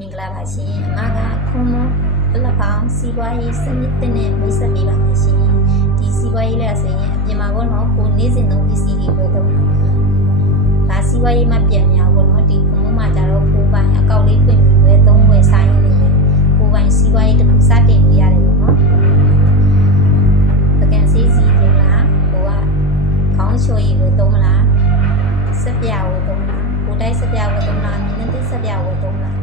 မင်္ဂလာပါရှင်အမကခွန်မပလပောင်စီးပွားရေးစနစ်တင်နဲ့မိတ်ဆက်ပေးပါမယ်ရှင်ဒီစီးပွားရေးလည်းဆိုရင်အပြင်မှာပေါ့နော်ကိုနေ့စဉ်သုံးပစ္စည်းတွေပဲတော့ဒါစီးပွားရေးမှာပြန်များပေါ့နော်ဒီခွန်မမှာကြတော့ကိုပိုင်အကောက်လေးဖွင့်ပြီးပဲသုံးဝယ်ဆိုင်နေတယ်ကိုပိုင်စီးပွားရေးတစ်ခုစတင်လို့ရတယ်ပေါ့နော်ပကံစီစီတင်လားကိုကခေါင်းချိုရည်ကိုသုံးမလားစက်ပြဝယ်သုံးလားကိုတိုက်စက်ပြဝယ်သုံးလားနင်းတိစက်ပြဝယ်သုံးလား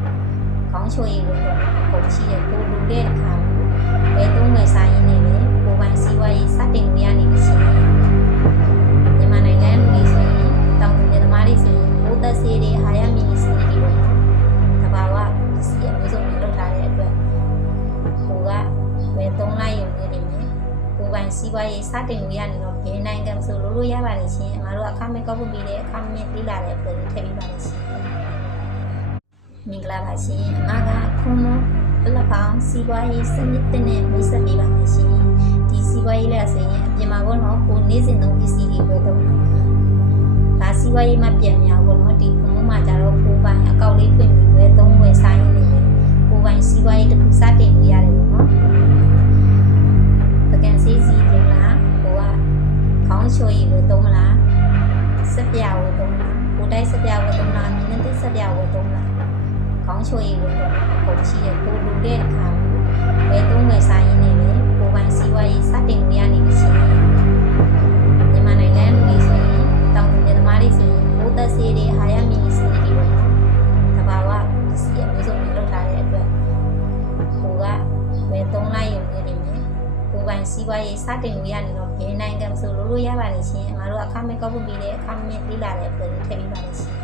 ခေါင်းချိုရည်ကိုပုံရှိတဲ့ကိုလူတဲ့အခါဘယ်သုံးဝယ်ဆိုင်နေလဲကိုပိုင်စီးပွားရေးစတင်လို့ရနေပြီရှင်မြန်မာနိုင်ငံလူတွေဆိုရင်တောင်သူတွေသမားတွေဆိုရင်ဘိုးသက်စေးတွေဟာရမီစနစ်တွေပေါ့တဘာဝပစ္စည်းအမျိုးစုံတွေလုပ်ထားတဲ့အတွက်ကိုကဘယ်သုံးလိုက်ရုံနဲ့နေမယ်ကိုပိုင်စီးပွားရေးစတင်လို့ရနေတော့ဘယ်နိုင်ငံဆိုလို့ရပါတယ်ရှင်အမတို့အခမဲ့ကောက်ဖို့ပြီးတဲ့အခမဲ့ပြီးလာတဲ့အတွက်ထည့်ပေးပါလိမ့်ရှင်မင်္ဂလာပါရှင်အမကခွန်မပလပောင်စီးပွားရေးစနစ်တင်နဲ့မိတ်ဆက်ပေးပါမယ်ရှင်ဒီစီးပွားရေးလည်းဆိုရင်အပြင်မှာပေါ့နော်ကိုနေ့စဉ်သုံးပစ္စည်းတွေပဲတော့ဒါစီးပွားရေးမှာပြန်များပေါ့နော်ဒီခွန်မမှာကြတော့ကိုပိုင်အကောက်လေးဖွင့်ပြီးပဲသုံးဝယ်ဆိုင်နေတယ်ကိုပိုင်စီးပွားရေးတစ်ခုစတင်လို့ရတယ်ပေါ့နော်ပကံစီစီတင်လားကိုကခေါင်းချိုရည်ကိုသုံးမလားစက်ပြဝယ်သုံးလားကိုတိုက်စက်ပြဝယ်သုံးလားနင်းတိစက်ပြဝယ်သုံးလားခေါင်းချိုရည်ကိုပုံရှိတဲ့ကိုလူတဲ့အခါဘယ်သုံးဝယ်ဆိုင်နေလဲကိုပိုင်စီးပွားရေးစတင်လို့ရနေပြီရှင်မြန်မာနိုင်ငံလူတွေဆိုရင်တောင်သူတွေသမားတွေဆိုရင်ဘိုးသက်စေးတွေဟာရမီစနစ်တွေပေါ့တဘာဝပစ္စည်းအမျိုးစုံတွေလုပ်ထားတဲ့အတွက်ကိုကဘယ်သုံးလိုက်ရုံနဲ့နေမယ်ကိုပိုင်စီးပွားရေးစတင်လို့ရနေတော့ဘယ်နိုင်ငံဆိုလို့ရပါတယ်ရှင်အမတို့အခမဲ့ကောက်ဖို့ပြီးတဲ့အခမဲ့ပြီးလာတဲ့အတွက်ထည့်ပေးပါလိမ့်ရှင်